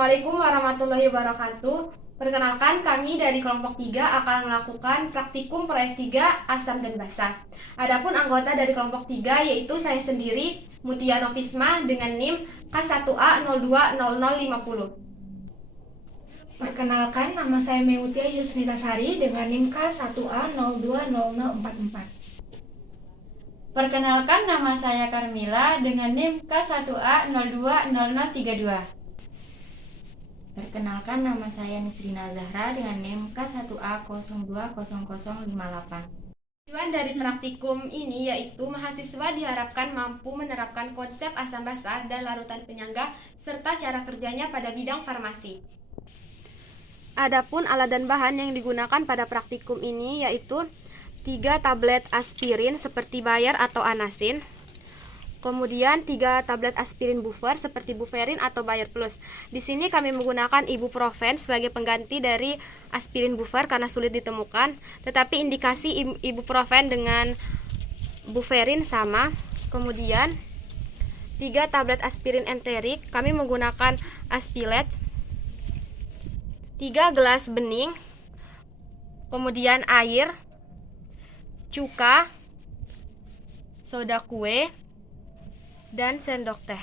Assalamualaikum warahmatullahi wabarakatuh. Perkenalkan, kami dari kelompok 3 akan melakukan praktikum proyek 3 asam dan basa. Adapun anggota dari kelompok 3 yaitu saya sendiri, Mutia Novisma dengan NIM K1A020050. Perkenalkan, nama saya Meutia Yusnitasari dengan NIM K1A020044. Perkenalkan, nama saya Carmila dengan NIM K1A020032. Perkenalkan, nama saya Nisrina Zahra dengan NIM K1A020058. Tujuan dari praktikum ini yaitu mahasiswa diharapkan mampu menerapkan konsep asam basa dan larutan penyangga serta cara kerjanya pada bidang farmasi. Adapun alat dan bahan yang digunakan pada praktikum ini yaitu 3 tablet aspirin seperti Bayer atau Anasin, kemudian 3 tablet aspirin buffer seperti Buferin atau Bayer Plus. Di sini kami menggunakan ibuprofen sebagai pengganti dari aspirin buffer karena sulit ditemukan, tetapi indikasi ibuprofen dengan Buferin sama. Kemudian 3 tablet aspirin enterik, kami menggunakan Aspilet, 3 gelas bening, kemudian air, cuka, soda kue, dan sendok teh.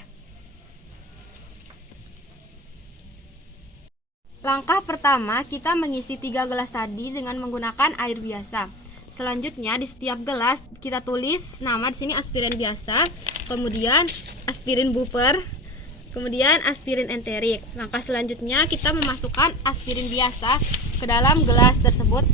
Langkah pertama, kita mengisi 3 gelas tadi dengan menggunakan air biasa. Selanjutnya di setiap gelas kita tulis nama, di sini aspirin biasa, kemudian aspirin buffer, kemudian aspirin enterik. Langkah selanjutnya kita memasukkan aspirin biasa ke dalam gelas tersebut.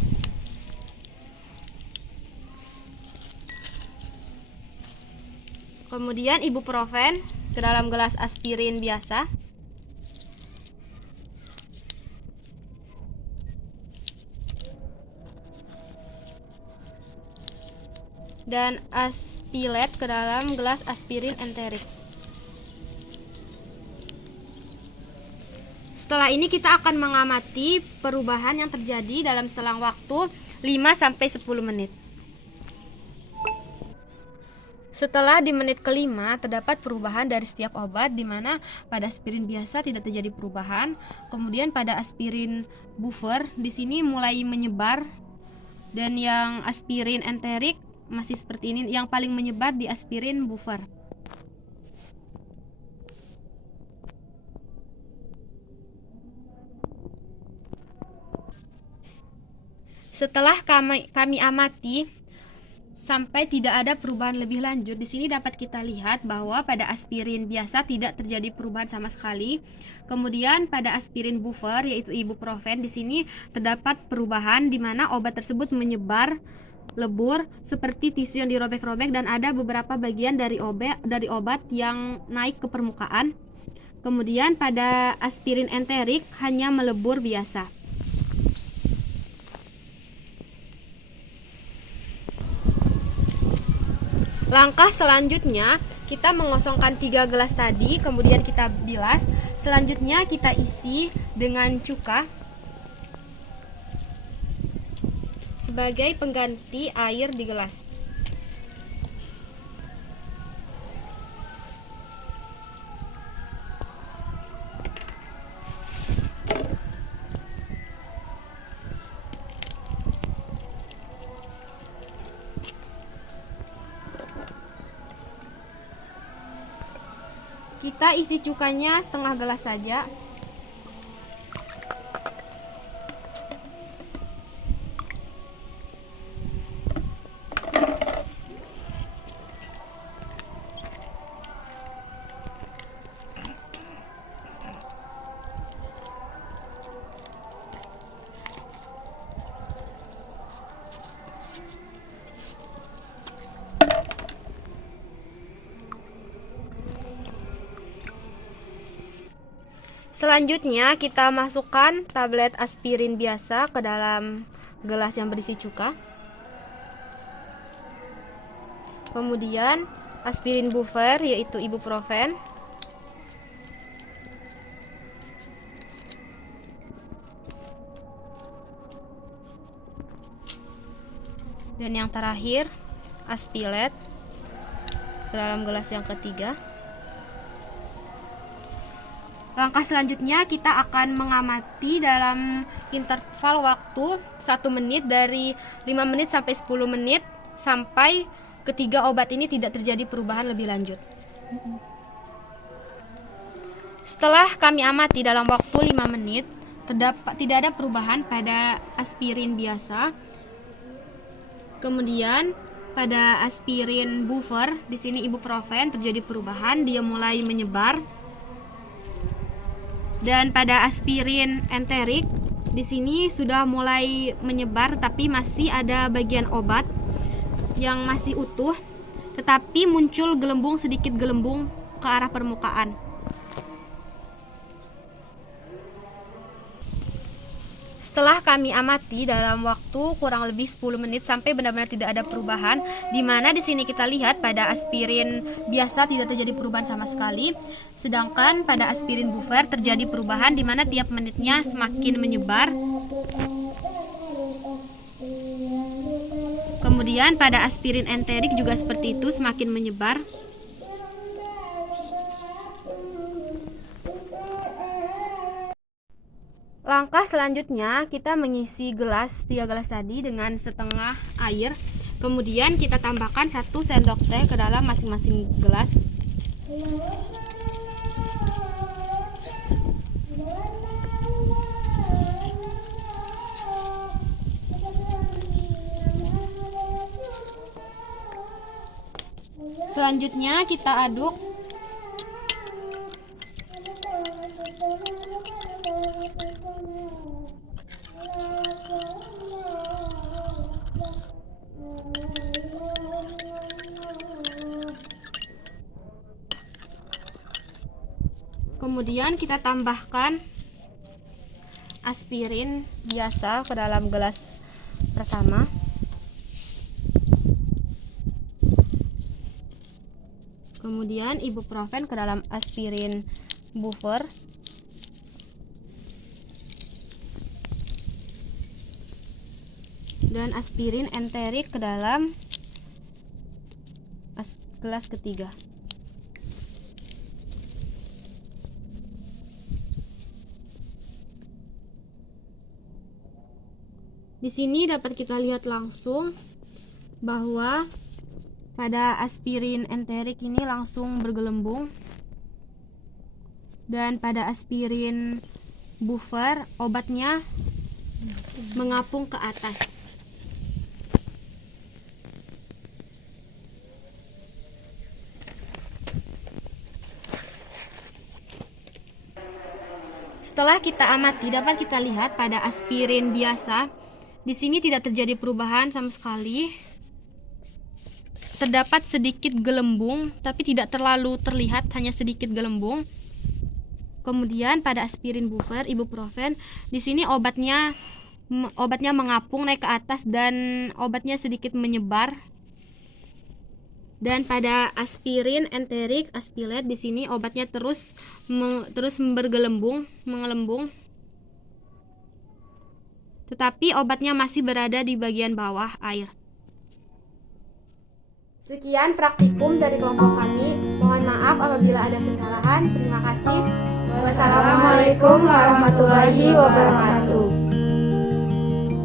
Kemudian ibuprofen ke dalam gelas aspirin biasa. Dan Aspilet ke dalam gelas aspirin enterik. Setelah ini kita akan mengamati perubahan yang terjadi dalam selang waktu 5-10 menit. Setelah di menit kelima terdapat perubahan dari setiap obat, di mana pada aspirin biasa tidak terjadi perubahan. Kemudian pada aspirin buffer di sini mulai menyebar, dan yang aspirin enterik masih seperti ini. Yang paling menyebar di aspirin buffer. Setelah kami amati sampai tidak ada perubahan lebih lanjut, di sini dapat kita lihat bahwa pada aspirin biasa tidak terjadi perubahan sama sekali. Kemudian pada aspirin buffer yaitu ibuprofen di sini terdapat perubahan, di mana obat tersebut menyebar lebur seperti tisu yang dirobek-robek, dan ada beberapa bagian dari obat yang naik ke permukaan. Kemudian pada aspirin enterik hanya melebur biasa. Langkah selanjutnya kita mengosongkan 3 gelas tadi, kemudian kita bilas. Selanjutnya kita isi dengan cuka sebagai pengganti air di gelas. Kita isi cukanya setengah gelas saja. Selanjutnya kita masukkan tablet aspirin biasa ke dalam gelas yang berisi cuka. Kemudian aspirin buffer yaitu ibuprofen. Dan yang terakhir Aspilet ke dalam gelas yang ketiga. Langkah selanjutnya kita akan mengamati dalam interval waktu 1 menit dari 5 menit sampai 10 menit sampai ketiga obat ini tidak terjadi perubahan lebih lanjut. Setelah kami amati dalam waktu 5 menit, tidak ada perubahan pada aspirin biasa. Kemudian pada aspirin buffer, di sini ibuprofen terjadi perubahan, dia mulai menyebar. Dan pada aspirin enterik di sini sudah mulai menyebar, tapi masih ada bagian obat yang masih utuh, tetapi muncul sedikit gelembung ke arah permukaan. Setelah kami amati dalam waktu kurang lebih 10 menit sampai benar-benar tidak ada perubahan, di mana di sini kita lihat pada aspirin biasa tidak terjadi perubahan sama sekali, sedangkan pada aspirin buffer terjadi perubahan di mana tiap menitnya semakin menyebar. Kemudian pada aspirin enterik juga seperti itu, semakin menyebar. Langkah selanjutnya kita mengisi 3 gelas tadi dengan setengah air. Kemudian kita tambahkan 1 sendok teh ke dalam masing-masing gelas. Selanjutnya kita aduk. Kemudian kita tambahkan aspirin biasa ke dalam gelas pertama. Kemudian ibuprofen ke dalam aspirin buffer. Dan aspirin enterik ke dalam gelas ketiga. Di sini dapat kita lihat langsung bahwa pada aspirin enterik ini langsung bergelembung, dan pada aspirin buffer obatnya mengapung ke atas. Setelah kita amati, dapat kita lihat pada aspirin biasa, di sini tidak terjadi perubahan sama sekali. Terdapat sedikit gelembung, tapi tidak terlalu terlihat, hanya sedikit gelembung. Kemudian pada aspirin buffer, ibuprofen, di sini obatnya mengapung naik ke atas dan obatnya sedikit menyebar. Dan pada aspirin enterik, aspilet, di sini obatnya terus mengelembung, tetapi obatnya masih berada di bagian bawah air. Sekian praktikum dari kelompok kami. Mohon maaf apabila ada kesalahan. Terima kasih. Wassalamualaikum warahmatullahi wabarakatuh.